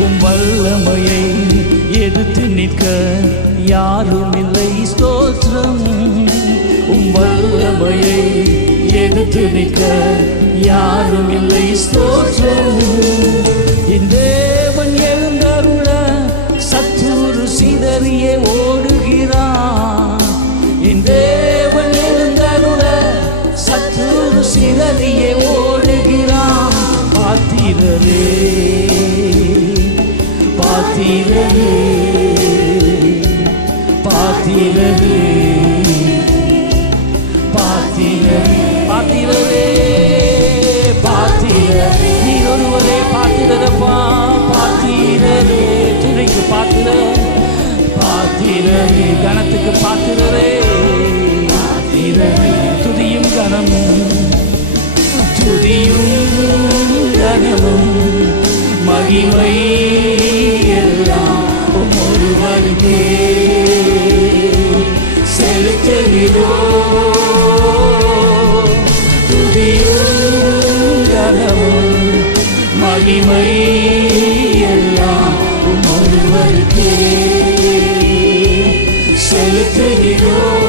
உம் வல்லமையை எதிர்த்து நிற்க யாரும் இல்லை ஸ்தோத்திரம். உம் வல்லமையை எதிர்த்து நிற்க யாரும் இல்லை ஸ்தோத்திரம் இந்தேவன் எழுந்தருள சத்துரு சிதறியே ஓடுகிறான் இந்தேவன் எழுந்தருள சத்துரு சிதறியே ஓடுகிறான் பாத்திரரே பாத்திரரே பாத்திரரே பாத்திரரே பாத்திரரே பாத்திரரே நீ ஒருவரே பாத்திரப்பா பாத்திரரே துணைக்கு பாத்திர. பாத்திரரே கணத்துக்கு பாத்திரரே. பாத்திரரே துதியும் கணமும் துதியும் கனமும். மகிமை மகிமை எல்லாம் ஒருவருக்கே செலுத்துகிறோம்.